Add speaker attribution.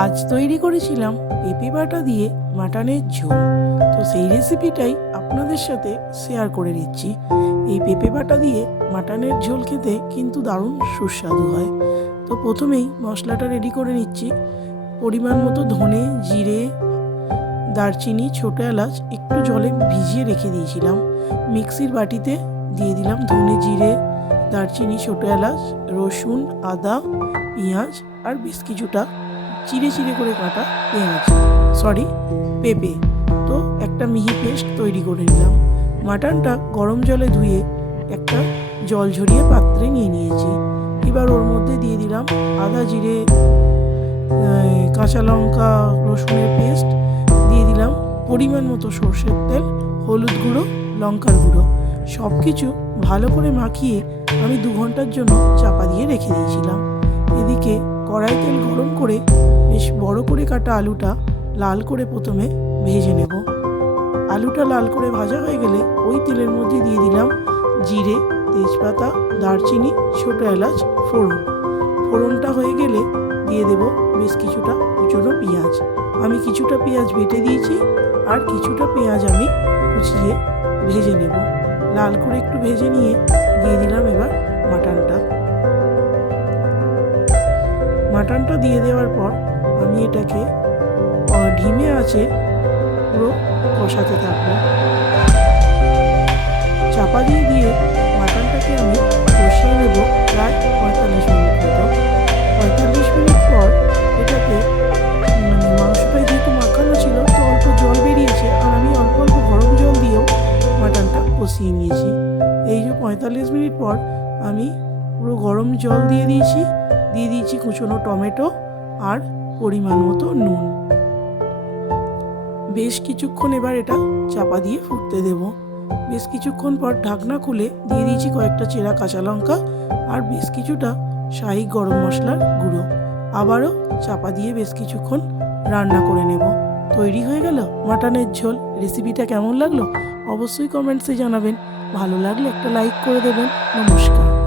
Speaker 1: আজ তৈরি করেছিলাম পেঁপে বাটা দিয়ে মাটনের ঝোল। তো সেই রেসিপিটাই আপনাদের সাথে শেয়ার করে দিচ্ছি এই পেঁপে বাটা দিয়ে মাটনের ঝোল খেতে কিন্তু দারুণ সুস্বাদু হয়। তো প্রথমেই মশলাটা রেডি করে নিচ্ছি। পরিমাণ মতো ধনে, জিরে, দারচিনি, ছোটো এলাচ একটু জলে ভিজিয়ে রেখে দিয়েছিলাম। মিক্সির বাটিতে দিয়ে দিলাম ধনে, জিরে, দারচিনি, ছোটো এলাচ, রসুন, আদা, পেঁয়াজ আর বেশ কিছুটা চিড়ে চিড়ে করে কাটা পেঁয়াজ সরি পেঁপে। তো একটা মিহি পেস্ট তৈরি করে নিলাম। মাটনটা গরম জলে ধুয়ে একটা জল ঝরিয়ে পাত্রে নিয়ে নিয়েছি। এবার ওর মধ্যে দিয়ে দিলাম আদা জিরে কাঁচা লঙ্কা, রসুনের পেস্ট। দিয়ে দিলাম পরিমাণ মতো সর্ষের তেল, হলুদ গুঁড়ো, লঙ্কার গুঁড়ো। সব কিছু ভালো করে মাখিয়ে আমি দু ঘণ্টার জন্য চাপা দিয়ে রেখে দিয়েছিলাম। এদিকে কড়াই তেল গরম করে বেশ বড় করে কাটা আলুটা লাল করে প্রথমে ভেজে নেব। আলুটা লাল করে ভাজা হয়ে গেলে ওই তেলের মধ্যে দিয়ে দিলাম জিরে, তেজপাতা, দারচিনি, ছোটো এলাচ, ফোড়ন। ফোড়নটা হয়ে গেলে দিয়ে দেব বেশ কিছুটা কুচনো পেঁয়াজ। আমি কিছুটা পেঁয়াজ বেটে দিয়েছি আর কিছুটা পেঁয়াজ আমি কুচিয়ে ভেজে নেব। লাল করে একটু ভেজে নিয়ে মাটনটা দিয়ে দেওয়ার পর আমি এটাকে ঢিমে আছে, পুরো কষাতে থাকব। চাপা দিয়ে দিয়ে মাটনটাকে আমি কষিয়ে নেব প্রায় পঁয়তাল্লিশ মিনিট মতো। পঁয়তাল্লিশ মিনিট পর এটাকে মানে মাংসটা যেহেতু মাখানো ছিল, তো অল্প জল বেরিয়েছে, আর আমি অল্প অল্প গরম জল দিয়েও মাটনটা কষিয়ে নিয়েছি। এই যে পঁয়তাল্লিশ মিনিট পর আমি পুরো গরম জল দিয়ে দিয়েছি। দিয়ে দিয়েছি কুচনো টমেটো আর পরিমাণ মতো নুন। বেশ কিছুক্ষণ এবার এটা চাপা দিয়ে ফুটতে দেব। বেশ কিছুক্ষণ পর ঢাকনা খুলে দিয়ে দিয়েছি কয়েকটা চেরা কাঁচা লঙ্কা আর বেশ কিছুটা শাহি গরম মশলার গুঁড়ো। আবারও চাপা দিয়ে বেশ কিছুক্ষণ রান্না করে নেব। তৈরি হয়ে গেল মাটনের ঝোল। রেসিপিটা কেমন লাগল? অবশ্যই কমেন্টসে জানাবেন। ভালো লাগলে একটা লাইক করে দেবেন। নমস্কার।